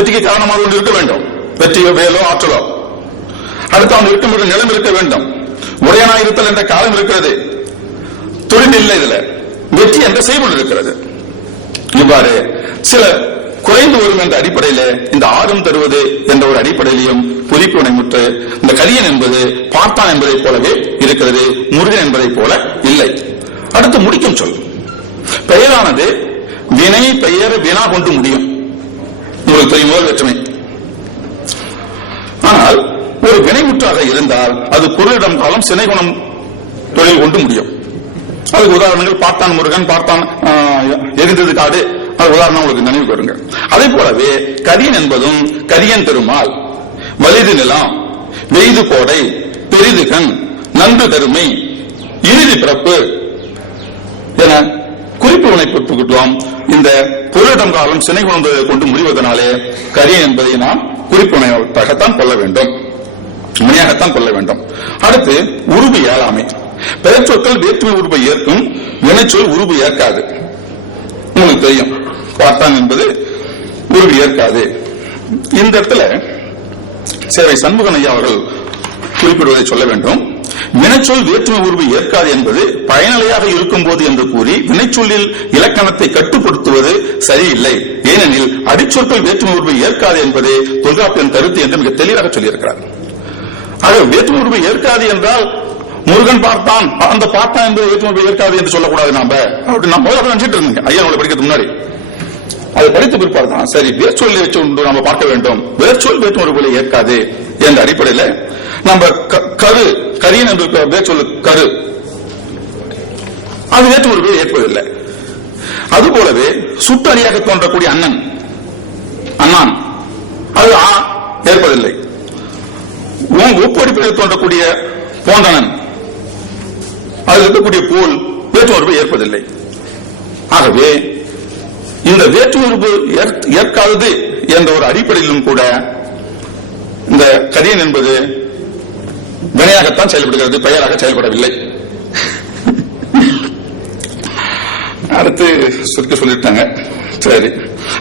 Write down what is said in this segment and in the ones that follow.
வெற்றிக்கு காரணமாக ஒன்று இருக்க வேண்டும். வெற்றியோ வேலோ ஆற்றலோ. அடுத்து அவன் இருக்கும் நிலம் இருக்க வேண்டும். உடையனாய் இருத்தல் என்ற காலம் இருக்கிறது. தொழில் இல்லை, இதுல வெற்றி என்ற செய்வல் இருக்கிறது. இவ்வாறு சில குறைந்து வரும் என்ற அடிப்படையில் இந்த ஆடும் தருவது என்ற ஒரு அடிப்படையிலையும் புதுப்பினை முற்று இந்த கரியன் என்பது பார்த்தான் என்பதை போலவே இருக்கிறது, முருகன் என்பதை போல இல்லை. அடுத்து முடிக்கும் சொல். பெயரானது வினை பெயர் வினா கொண்டு முடியும். உங்களுக்கு தெரியும் வேற்றுமை. ஆனால் ஒரு வினைமுற்றாக இருந்தால் அது பொருளிடம் காலம் சினைகுணம் தொழில் கொண்டு முடியும். அதுக்கு உதாரணங்கள் பார்த்தான் முருகன், பார்த்தான் எரிந்தது காடு, அது உதாரணம் உங்களுக்கு நினைவு வருங்க. அதே போலவே கரியன் என்பதும் கரியன் பெருமாள், வலிது நிலம், வெய்து கோடை, பெரிதுகன், நன்று தருமை, இறுதி பிறப்பு என குறிப்பு வினைப்பட்டுக்கிட்டோம். இந்த பொருளிடம் காலம் சினை குணத்தை கொண்டு முடிவதனாலே கரியன் என்பதை நாம் குறிப்புணையாகத்தான் கொள்ள வேண்டும், வினையாகத்தான் கொள்ள வேண்டும். அடுத்து உருபு ஏழாமை. பெயர்ச்சொற்கள் வேற்றுமை உருபை ஏற்கும், வினைச்சொல் உருபு ஏற்காது. உங்களுக்கு தெரியும், பார்த்தான் என்பது உருபு ஏற்காது. இந்த இடத்துல சேவை சண்முகன் ஐயா அவர்கள் குறிப்பிடுவதை சொல்ல வேண்டும். வினைச்சொல் வேற்றுமை உருவு ஏற்காது என்பது பயனிலையாக இருக்கும் போது என்று கூறி வினைச்சொல்லில் இலக்கணத்தை கட்டுப்படுத்துவது சரியில்லை. ஏனெனில் அடிச்சொற்கள் வேற்றுமை உருவை ஏற்காது என்பது தொல்காப்பியன் கருத்து என்று மிக தெளிவாக சொல்லியிருக்கிறார். ஆக வேற்றுமை உருவை ஏற்காது என்றால் முருகன் பார்த்தான், அந்த பார்த்தான் என்பது வேற்றுமை உருவை ஏற்காது என்று சொல்லக்கூடாது. நாம அப்படி நான் முதல்ல நினைச்சிட்டு இருந்தேங்க ஐயா உங்களை படிக்கிறதுக்கு முன்னாடி. அது படித்த பிற்பாடு தான் சரி வேர்ச்சொல்லை வச்சு நம்ம பார்க்க வேண்டும். வேர்ச்சொல் வேற்றுமை உருவை ஏற்காது என்ற அடிப்படையில் நம்ம கரு கரியன் என்று வேர்ச்சொல் கரு அது வேற்றுமை உருவை ஏற்பதில்லை. அதுபோலவே சுட்டறியாக தோன்றக்கூடிய அண்ணன் அண்ணான் அது ஏற்பதில்லை. ஒப்படிப்படையில் தோன்றக்கூடிய போன்றனன் அதில் இருக்கக்கூடிய போல் வேற்றுமை உருவை ஏற்பதில்லை. ஆகவே இந்த வேற்றுமை உருவு ஏற்காதது என்ற ஒரு அடிப்படையிலும் கூட இந்த கரியன் என்பது வினையாகத்தான் செயல்படுகிறது, பெயராக செயல்படவில்லை. அடுத்து சுருக்க சொல்லிட்டாங்க. சரி,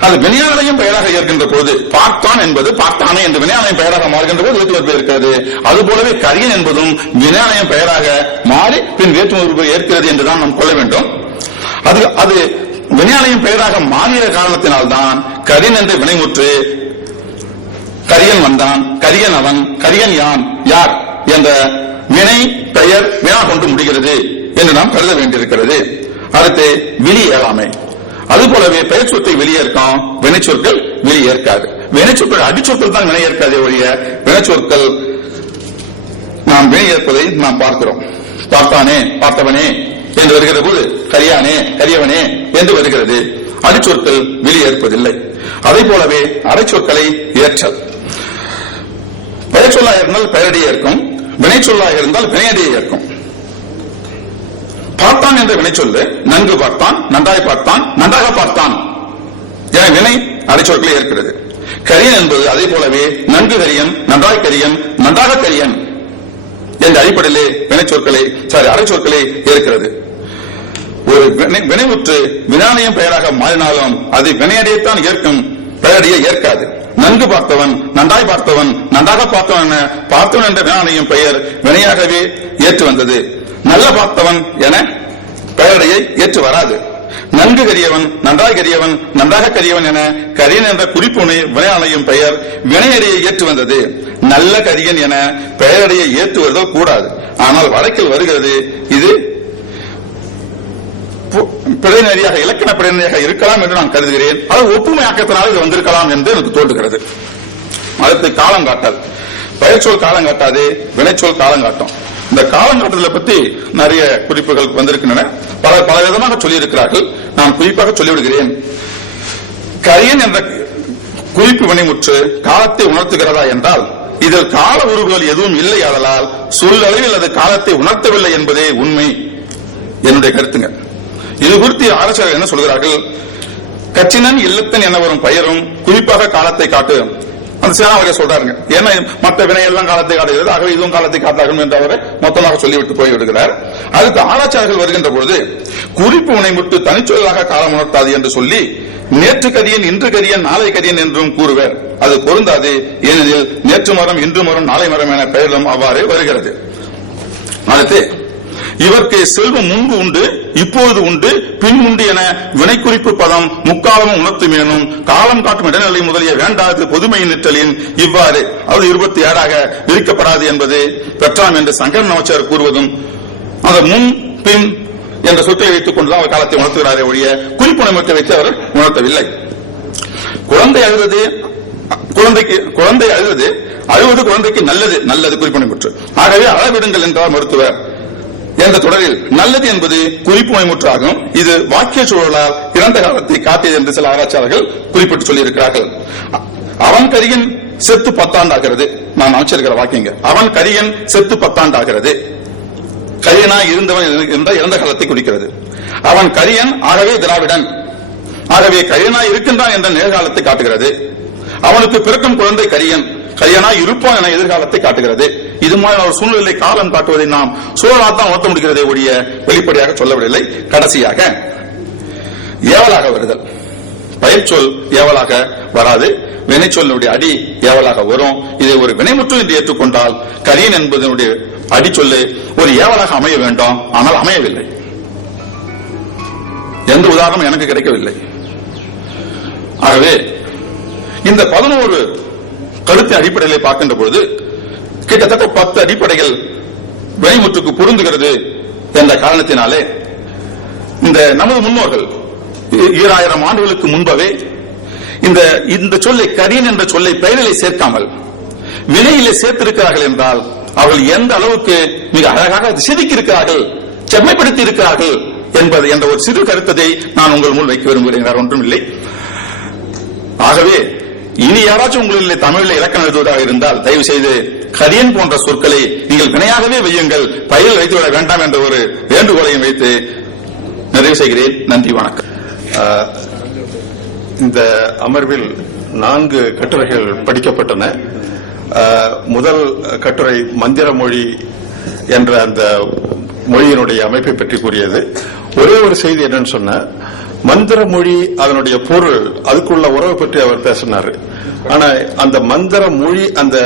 அது வினையாலயம் பெயராக ஏற்கின்ற போது பார்த்தான் என்பது பார்த்தானே என்று வினையாலயம் பெயராக மாறுகின்ற போது வேற்றுமை உருவு இருக்கிறது. அதுபோலவே கரியன் என்பதும் வினையாலயம் பெயராக மாறி பின் வேற்றுமை உருவு ஏற்கிறது என்றுதான் நாம் கொள்ள வேண்டும். அது வினையாலயம் பெயராக மாறிய காரணத்தினால்தான் கரியன் என்ற வினைமுற்று கரியன் வந்தான், கரியன் அவன், கரியன் யான் யார் என்ற வினை பெயர் வினா கொண்டு முடிகிறது என்று நாம் கருத வேண்டியிருக்கிறது. அடுத்து விழி ஏழாமை. அதுபோலவே பெயர் சொற்கை வெளியேற்கும், வினைச்சொற்கள் வெளியேற்காது. வினைச்சொற்கள் அடிச்சொற்கள் தான் வினை ஏற்காதே ஒழிய வினைச்சொற்கள் நாம் வினை ஏற்பதை நாம் பார்க்கிறோம். பார்த்தானே பார்த்தவனே என்று வருகிற போது கரியானே கரியவனே என்று வருகிறது. அடிச்சொற்கள் வெளியேற்பதில்லை. அதே போலவே அடைச்சொற்களை ஏற்றல். பெயர் சொல்லாக இருந்தால் பெயரடியே இருக்கும், வினை சொல்லாக இருந்தால் வினையடியே இருக்கும். பார்த்தான் என்ற வினை சொல்லு நன்கு பார்த்தான், நன்றாய் பார்த்தான், நன்றாக பார்த்தான் என வினை அடைச்சொற்களை ஏற்கிறது. கரியன் என்பது அதே போலவே நன்கு கரியன், நன்றாய் கரியன், நன்றாக கரியன் என்ற அடிப்படையிலே வினைச்சொற்களை அடைச்சொற்களை ஏற்கிறது. ஒரு வினைமுற்று வினாலயம் பெயராக மாறினாலும் அது வினையடியைத்தான் ஏற்கும், பெயரடியை ஏற்காது. நன்கு பார்த்தவன், நன்றாய் பார்த்தவன், நன்றாக பார்த்தவன் பார்த்தவன் என்ற வினாலயம் பெயர் வினையாகவே ஏற்று வந்தது. நல்ல பார்த்தவன் என பெயரடையை ஏற்று வராது. நன்கு கரியவன், நன்றாய் கரியவன், நன்றாக கரியவன் என கரியன் என்ற குறிப்பு வினையாலயம் பெயர் வினையடையை ஏற்று வந்தது. நல்ல கரியன் என பெயரடையை ஏற்று வருதோ கூடாது. ஆனால் வழக்கில் வருகிறது. இது பிழைநெறியாக இலக்கண பிழைநெறியாக இருக்கலாம் என்று நான் கருதுகிறேன். அது ஒப்புமையாக்கத்தினால் இது வந்திருக்கலாம் என்று எனக்கு தோன்றுகிறது. அடுத்து காலம் காட்டல். பெயர்ச்சொல் காலம் காட்டாது, வினைச்சொல் காலம் காட்டும். இந்த காலங்காட்டுதலை பற்றி நிறைய குறிப்புகள் வந்திருக்கின்றன. பல விதமாக சொல்லியிருக்கிறார்கள். நான் குறிப்பாக சொல்லிவிடுகிறேன். கரியன் என்ற குறிப்பு வினைமுற்று காலத்தை உணர்த்துகிறதா என்றால் இதில் கால உருவுகள் எதுவும் இல்லை. ஆதலால் சொல்லளவில் அது காலத்தை உணர்த்தவில்லை என்பதே உண்மை என்னுடைய கருத்துங்க. இது குறித்து ஆலோசகர்கள் என்ன சொல்கிறார்கள்? கச்சினன் இல்லத்தன் என வரும் பெயரும் குறிப்பாக காலத்தை காட்டும். அந்த சேனாவரை சொல்றாருங்க. ஏன்னா மற்ற வினையெல்லாம் காலத்தை காட்டுகிறது, ஆகவே இதுவும் காலத்தை காட்டாகும் என்று அவரை மொத்தமாக சொல்லிவிட்டு போய்விடுகிறார். அதுக்கு ஆராய்ச்சியாளர்கள் வருகின்ற பொழுது குறிப்பு வினைமுற்று தனிச்சொல்லாக காலம் உணர்த்தாது என்று சொல்லி நேற்று கரியன், இன்று கரியன், நாளை கரியன் என்றும் கூறுவர். அது பொருந்தாது. ஏனெனில் நேற்று மரம் இன்று மரம் நாளை மரம் என பெயரும் அவ்வாறு வருகிறது. அடுத்து, இவர்க்கு செல்வம் முன்பு உண்டு இப்போது உண்டு பின் உண்டு என வினைக்குறிப்பு பதம் முக்காலமும் உணர்த்துமேனும் காலம் காட்டும் இடைநிலை முதலிய வேண்டாது பொதுமையின் நிற்றலின் இவ்வாறு அது 27 விரிக்கப்படாது என்பது பெற்றாம் என்று சங்கரன் அமைச்சர் கூறுவதும் அந்த முன் பின் என்ற சொற்றை வைத்துக் கொண்டுதான் அவர் காலத்தை உணர்த்துகிறாரே ஒழிய குறிப்புணர்வை வைத்து அவர் உணர்த்தவில்லை. குழந்தை அழுவது குழந்தைக்கு நல்லது குறிப்புணர்வு. ஆகவே அளவிடுங்கள் என்றார் மருத்துவர் என்ற தொடரில் நல்லது என்பது குறிப்புணர்வுற்றாகும். இது வாக்கிய சூழலால் இறந்த காலத்தை காட்டியது என்று சில ஆராய்ச்சியாளர்கள் குறிப்பிட்டு சொல்லியிருக்கிறார்கள். அவன் கரியன் செத்து 10 ஆண்டாகிறது. நான் அமைச்சிருக்கிற வாக்கியங்க. அவன் கரியன் செத்து 10 ஆண்டாகிறது. கரியனாய் இருந்தவன் என்ற இறந்த காலத்தை குறிக்கிறது. அவன் கரியன், ஆகவே திராவிடன், ஆகவே கரியனாய் இருக்கின்றான் என்ற நிகழ்காலத்தை காட்டுகிறது. அவனுக்கு பிறக்கும் குழந்தை கரியனாய் இருப்பான் என எதிர்காலத்தை காட்டுகிறது. இது மாதிரி ஒரு சூழ்நிலை காலம் காட்டுவதை நாம் சூழலாத்தான் ஓட்ட முடிகிறதே ஒழிய வெளிப்படையாக சொல்லவில்லை. கடைசியாக ஏவலாக வருதல். பயிர்ச்சொல் ஏவலாக வராது, வினைச்சொல்லுடைய அடி ஏவலாக வரும். இதை ஒரு வினைமுற்று என்று ஏற்றுக்கொண்டால் கரியன் என்பதனுடைய அடிச்சொல்லு ஒரு ஏவலாக அமைய வேண்டும். ஆனால் அமையவில்லை. எந்த உதாரணம் எனக்கு கிடைக்கவில்லை. ஆகவே இந்த 11 கருத்து அடிப்படையில் பார்க்கின்ற பொழுது கிட்டத்தட்ட 10 அடிப்படைகள் வினைமுற்றுக்கு பொருந்துகிறது என்ற காரணத்தினாலே இந்த நமது முன்னோர்கள் 2000 ஆண்டுகளுக்கு முன்பவே இந்த சொல்லை கரியன் என்ற சொல்லை பெயரிலே சேர்க்காமல் வினையிலே சேர்த்திருக்கிறார்கள் என்றால் அவர்கள் எந்த அளவுக்கு மிக அழகாக செதுக்கி இருக்கிறார்கள், செம்மைப்படுத்தி இருக்கிறார்கள் என்பது என்ற ஒரு சிறு கருத்தை நான் உங்கள் முன் வைக்க விரும்புகிறேன். வேற ஒன்றும் இல்லை. ஆகவே இனி யாராச்சும் உங்களில் தமிழில் இலக்கணம் எழுதுவதாக இருந்தால் தயவு செய்து கரியன் போன்ற சொற்களை நீங்கள் வினையாகவே வையுங்கள், பயிரில் வைத்துவிட வேண்டாம் என்ற ஒரு வேண்டுகோளையும் வைத்து நிறைவு செய்கிறேன். நன்றி, வணக்கம். இந்த அமர்வில் 4 கட்டுரைகள் படிக்கப்பட்டன. முதல் கட்டுரை மந்திர மொழி என்ற அந்த மொழியினுடைய அமைப்பை பற்றி கூறியது. ஒரே ஒரு செய்தி என்னன்னு சொன்ன, மந்திர மொழி அதனுடைய பொருள் அதுக்குள்ள உறவு பற்றி அவர் பேசினார். ஆனா அந்த மந்திர மொழி அந்த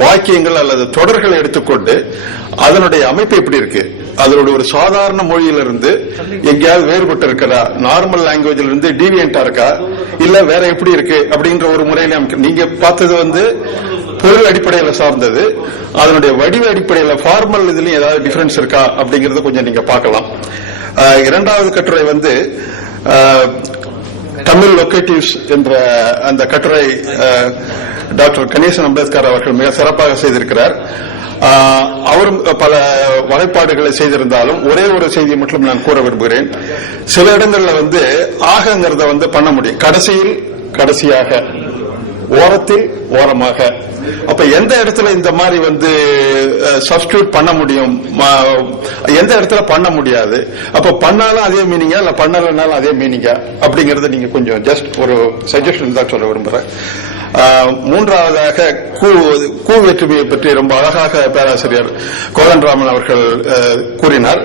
வாக்கியங்கள் அல்லது தொடர்களை எடுத்துக்கொண்டு அதனுடைய அமைப்பு எப்படி இருக்கு, அதனுடைய ஒரு சாதாரண மொழியிலிருந்து எங்கேயாவது வேறுபட்டு இருக்கிறா, நார்மல் லாங்குவேஜ்ல இருந்து டீவியன்டா இருக்கா, இல்ல வேற எப்படி இருக்கு அப்படின்ற ஒரு முறையில நீங்க பார்த்தது பொருள் அடிப்படையில் சார்ந்தது. அதனுடைய வடிவ அடிப்படையில் ஃபார்மல் இதுலயும் ஏதாவது டிஃபரன்ஸ் இருக்கா அப்படிங்கறத கொஞ்சம் நீங்க பார்க்கலாம். இரண்டாவது கட்டுரை தமிழ் லொகேட்டிவ்ஸ் என்ற அந்த கட்டுரை டாக்டர் கணேசன் அம்பேத்கர் அவர்கள் மிக சிறப்பாக செய்திருக்கிறார். அவரும் பல வகைப்பாடுகளை செய்திருந்தாலும் ஒரே ஒரு செய்தியை மட்டும் நான் கூற விரும்புகிறேன். சில இடங்கள்ல ஆகங்கிறத பண்ண முடியும், கடைசியில் கடைசியாக, ஓரத்தில் ஓரமாக. அப்ப எந்த இடத்துல இந்த மாதிரி சப்ஸ்டியூட் பண்ண முடியும், எந்த இடத்துல பண்ண முடியாது, அப்ப பண்ணாலும் அதே மீனிங்கா இல்ல பண்ணலனாலும் அதே மீனிங்கா அப்படிங்கறத நீங்க கொஞ்சம் ஜஸ்ட் ஒரு சஜஷன் தான் சொல்ல விரும்புறேன். மூன்றாவதாக கூ வேற்றுமையை பற்றி ரொம்ப அழகாக பேராசிரியர் கோதண்டராமன் அவர்கள் கூறினார்.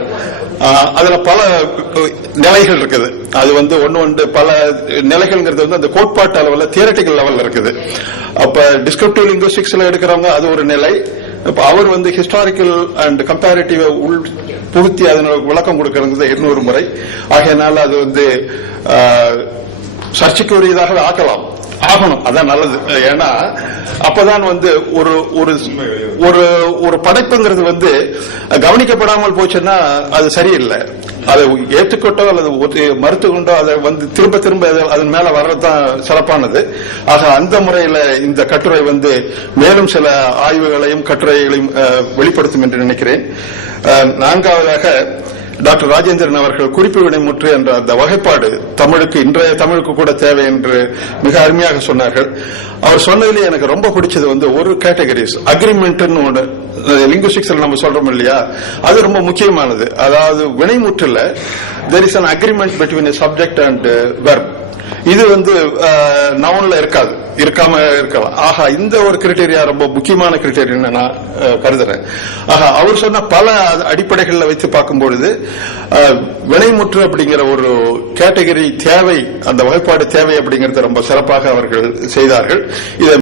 அதுல பல நிலைகள் இருக்குது. அது ஒன்று பல நிலைகள்ங்கிறது அந்த கோட்பாட்டு அளவில் தியரட்டிக்கல் லெவல்ல இருக்குது. அப்ப டிஸ்கிரிப்டிவ் லிங்குவிஸ்டிக்ஸ்ல எடுக்கிறவங்க அது ஒரு நிலை. இப்ப அவர் ஹிஸ்டாரிக்கல் அண்ட் கம்பேரிட்டிவ் உள் புகுத்தி அதனோட விளக்கம் கொடுக்கிறது 200 முறை. ஆகையினால அது சர்ச்சைக்குரியதாக ஆகணும், அதான் நல்லது. ஏன்னா அப்பதான் ஒரு படைப்புங்கிறது கவனிக்கப்படாமல் போச்சுன்னா அது சரியில்லை. அதை ஏற்றுக்கொண்டோ அல்லது மறுத்து கொண்டோ அதை திரும்ப திரும்ப அதன் மேல வர்றதுதான் சிறப்பானது. ஆக அந்த முறையில இந்த கட்டுரை மேலும் சில ஆய்வுகளையும் கட்டுரைகளையும் வெளிப்படுத்தும் என்று நினைக்கிறேன். நான்காவதாக டாக்டர் ராஜேந்திரன் அவர்கள் குறிப்பு வினைமுற்று என்ற அந்த வகைப்பாடு இன்றைய தமிழுக்கு கூட தேவை என்று மிக அருமையாக சொன்னார்கள். அவர் சொன்னதிலே எனக்கு ரொம்ப பிடிச்சது ஒரு கேட்டகரிஸ் அக்ரிமெண்ட் லிங்குவிஸ்டிக்ஸ்ல நம்ம சொல்றோம் இல்லையா, அது ரொம்ப முக்கியமானது. அதாவது வினைமுற்றுல there is an agreement between a subject and verb. இது நவுன்ல இருக்காது, இருக்காம இருக்கலாம். ஆஹா, இந்த ஒரு கிரைட்டீரியா ரொம்ப முக்கியமான கிரைட்டீரியா நான் கருதுறேன். ஆஹா, அவர் சொன்ன பல அடிப்படைகளில் வைத்து பார்க்கும்பொழுது வினைமுற்று அப்படிங்கிற ஒரு கேட்டகரி தேவை, அந்த வகைப்பாடு தேவை அப்படிங்கறத ரொம்ப சிறப்பாக அவர்கள் செய்தார்கள். இதை